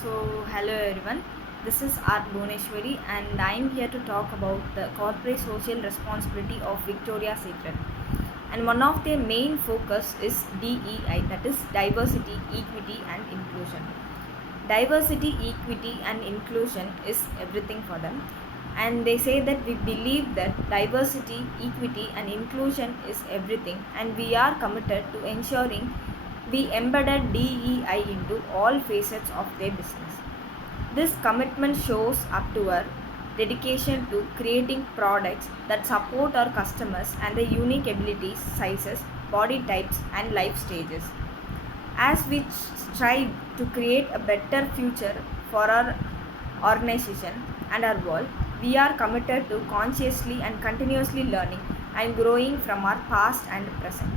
Hello everyone. This is Bhuvaneshwari, and I am here to talk about the corporate social responsibility of Victoria's Secret. And one of their main focus is DEI, that is diversity, equity, and inclusion. Diversity, equity, and inclusion is everything for them. And they say that we believe that diversity, equity, and inclusion is everything, and we are committed to ensuring we embedded DEI into all facets of their business. This commitment shows up to our dedication to creating products that support our customers and their unique abilities, sizes, body types, and life stages. As we strive to create a better future for our organization and our world, we are committed to consciously and continuously learning and growing from our past and present.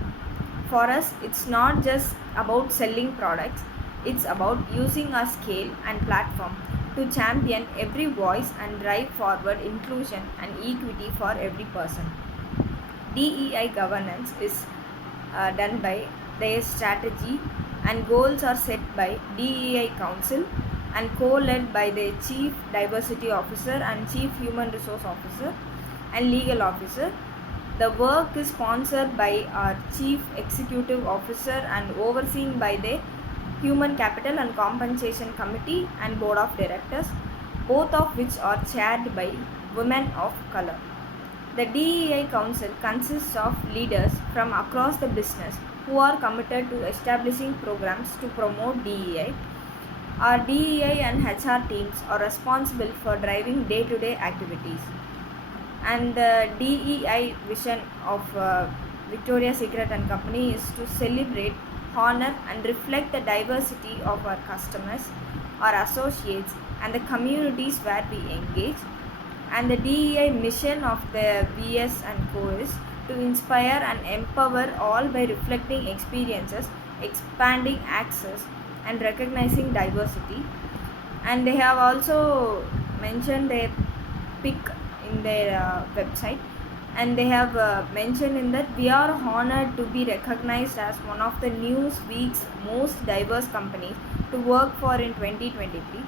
For us, it's not just about selling products, it's about using our scale and platform to champion every voice and drive forward inclusion and equity for every person. DEI governance is done by their strategy, and goals are set by DEI Council and co-led by the Chief Diversity Officer and Chief Human Resource Officer and Legal Officer. The work is sponsored by our Chief Executive Officer and overseen by the Human Capital and Compensation Committee and Board of Directors, both of which are chaired by women of color. The DEI Council consists of leaders from across the business who are committed to establishing programs to promote DEI. Our DEI and HR teams are responsible for driving day-to-day activities. And the DEI vision of Victoria's Secret and Company is to celebrate, honor, and reflect the diversity of our customers, our associates, and the communities where we engage. And the DEI mission of the VS and Co is to inspire and empower all by reflecting experiences, expanding access, and recognizing diversity. And they have also mentioned their pick in their website, and they have mentioned in that we are honored to be recognized as one of the Newsweek's most diverse companies to work for in 2023,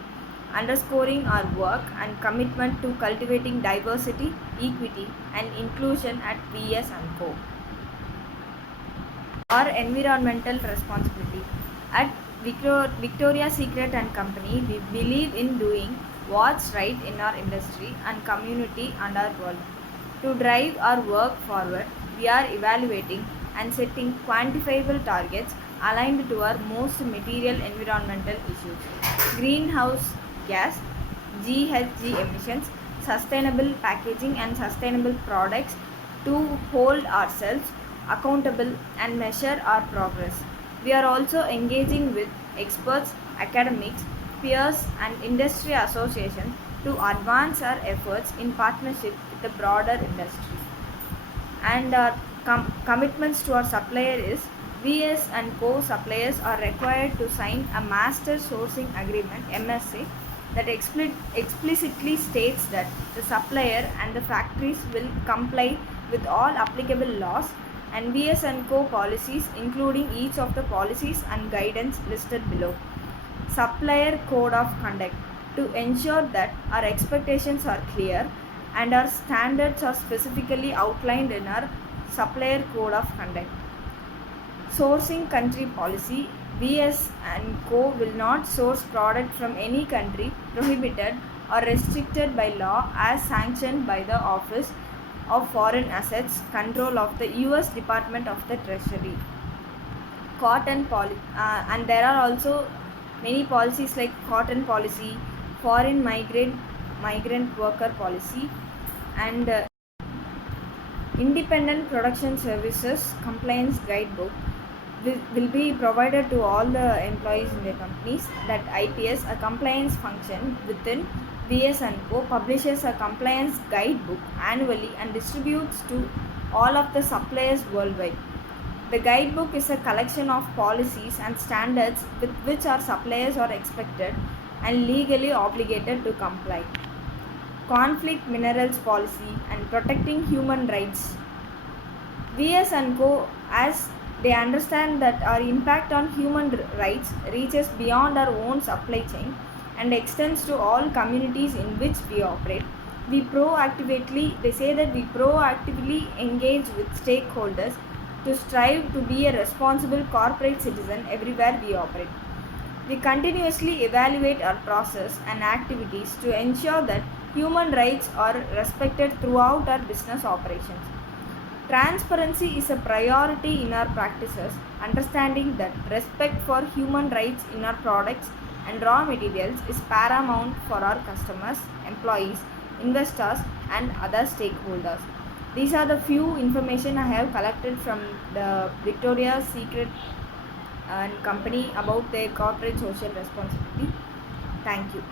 underscoring our work and commitment to cultivating diversity, equity, and inclusion at VS and Co. Our environmental responsibility at Victoria's Secret and Company, we believe in doing what's right in our industry and community and our world. To drive our work forward, we are evaluating and setting quantifiable targets aligned to our most material environmental issues: greenhouse gas, GHG emissions, sustainable packaging, and sustainable products, to hold ourselves accountable and measure our progress. We are also engaging with experts, academics, peers, and industry associations to advance our efforts in partnership with the broader industry. And our commitments to our supplier is VS and Co suppliers are required to sign a Master Sourcing Agreement (MSA) that explicitly states that the supplier and the factories will comply with all applicable laws and VS and Co policies, including each of the policies and guidance listed below. Supplier Code of Conduct, to ensure that our expectations are clear and our standards are specifically outlined in our Supplier Code of Conduct. Sourcing country policy, VS and Co will not source product from any country prohibited or restricted by law as sanctioned by the Office of Foreign Assets Control of the US Department of the Treasury. Cotton policy, and there are also many policies like cotton policy, foreign migrant worker policy, and independent production services compliance guidebook will be provided to all the employees in their companies. That IPS, a compliance function within VS and Co, publishes a compliance guidebook annually and distributes to all of the suppliers worldwide. The guidebook is a collection of policies and standards with which our suppliers are expected and legally obligated to comply. Conflict minerals policy and protecting human rights. VS and Co, as they understand that our impact on human rights reaches beyond our own supply chain, and extends to all communities in which we operate. They say that we proactively engage with stakeholders to strive to be a responsible corporate citizen everywhere we operate. We continuously evaluate our process and activities to ensure that human rights are respected throughout our business operations. Transparency is a priority in our practices, understanding that respect for human rights in our products and raw materials is paramount for our customers, employees, investors, and other stakeholders. These are the few information I have collected from the Victoria's Secret and company about their corporate social responsibility. Thank you.